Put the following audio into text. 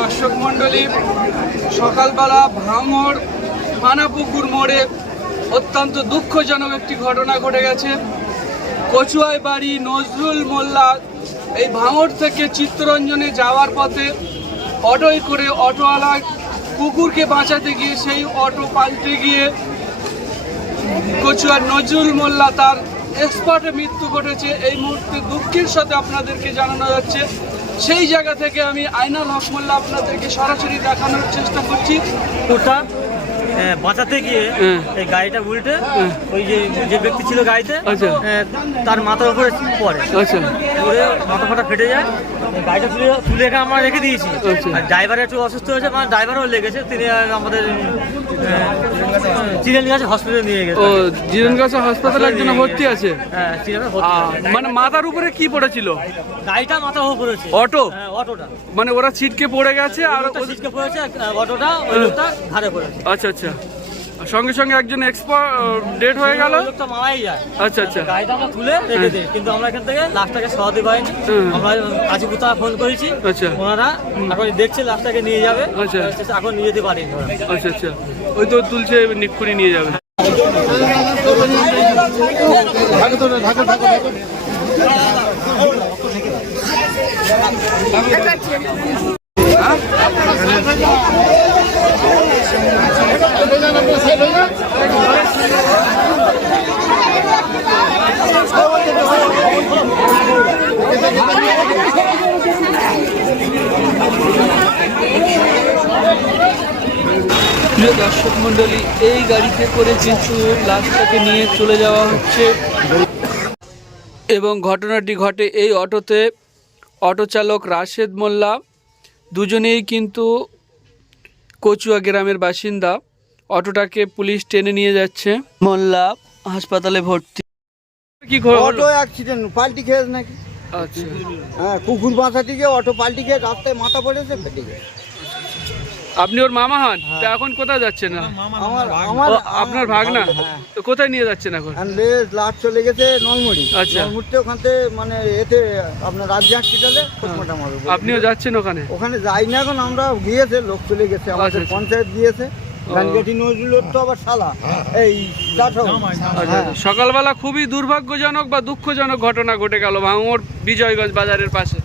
দর্শক মণ্ডলী, সকালবেলা ভাঙর পানাপুকুর মোড়ে অত্যন্ত দুঃখজনক একটি ঘটনা ঘটে গেছে। কচুয়াই বাড়ি নজরুল মোল্লা এই ভাঙর থেকে চিত্তরঞ্জনে যাওয়ার পথে অটোয় করে অটোওয়ালা কুকুরকে বাঁচাতে গিয়ে সেই অটো পাল্টে গিয়ে কচুয়ার নজরুল মোল্লা তার স্পটে মৃত্যু ঘটেছে। এই মুহূর্তে দুঃখের সাথে আপনাদেরকে জানানো যাচ্ছে। সেই জায়গা থেকে আমি আইনাল হক মোল্লা আপনাদেরকে সরাসরি দেখানোর চেষ্টা করছি। ওটা বাঁচাতে গিয়ে হ্যাঁ। এই গাড়িটা উল্টে ওই যে যে ব্যক্তি ছিল গাড়িতে আচ্ছা। তার মাথার উপরে পড়ে। আচ্ছা। পড়ে মাথা ফাটা ফেটে যায়। গাড়িটা তুলে তুলে আমরা রেখে দিয়েছি। আচ্ছা। আর ড্রাইভার একটু অসুস্থ হয়েছে মানে ড্রাইভারও লেগেছে। তিনি আমাদের হসপিটালে নিয়ে গেছে। ও জিরনগাছা হাসপাতালে একজন ভর্তি আছে? হ্যাঁ। মানে মাথার উপরে কি পড়েছিল? গাড়িটা মাথার উপর পড়েছে। অটো? হ্যাঁ অটোটা। মানে ওরা ছিটকে পড়ে গেছে আর পড়েছে অটোটা ওই ঘাড়ে পড়েছে। আচ্ছা আচ্ছা। আর সঙ্গে সঙ্গে একজন এক্সপার্ট ডেট হয়ে গেল? ওই লোকটা মারাই যায়। আচ্ছা আচ্ছা। গাড়িটা আমরা তুলে রেখে দিই। কিন্তু আমরা এখান থেকে লাশটাকে সরাতে পারিনি। হুম। আমরা কাজীপুতা ফোন করেছি। আচ্ছা। ওনারা এখন দেখছে লাশটাকে নিয়ে যাবে। আচ্ছা। এখন নিয়ে যেতে ওরা। আচ্ছা আচ্ছা। ওই তো তুলছে নিক্ষুনি নিয়ে যাবে। প্রিয় দর্শক মন্ডলী এই গাড়িতে করে কিন্তু লাশটাকে নিয়ে চলে যাওয়া হচ্ছে। এবং ঘটনাটি ঘটে এই অটোতে। অটো চালক রাশেদ মোল্লা দুজনেই কিন্তু কচুয়া গ্রামের বাসিন্দা। অটোটাকে পুলিশ টেনে নিয়ে যাচ্ছে। মোল্লা হাসপাতালে ভর্তি। কি অটো অ্যাক্সিডেন্ট পাল্টি খেয়েছে নাকি? আচ্ছা। হ্যাঁ কুকুর বাঁচাতে গিয়ে অটো পাল্টি খেয়ে রাস্তায় মাথা পড়েছে ফেটে গেছে। আপনি ওর মামা হন? তা এখন কোথায় যাচ্ছেন? না আমার আমার ও, আপনার ভাগনা? হ্যাঁ। তো কোথায় নিয়ে যাচ্ছেন এখন? লাট চলে গেছে নলমুড়ি। আচ্ছা। নলমুড়িতে ওখান থেকে মানে এতে আপনার রাজ্য হসপিটালে পোস্টমর্টম আপনিও যাচ্ছেন ওখানে? ওখানে যাই না এখন আমরা গিয়েছে লোক চলে গেছে আচ্ছা, আমাদের আচ্ছা। পঞ্চায়েত দিয়েছে। গানগেটি তো আবার শালা। এই চাটো আচ্ছা হ্যাঁ আচ্ছা। সকালবেলা খুবই দুর্ভাগ্যজনক বা দুঃখজনক ঘটনা ঘটে গেল ভাঙড় বিজয়গঞ্জ বাজারের পাশে।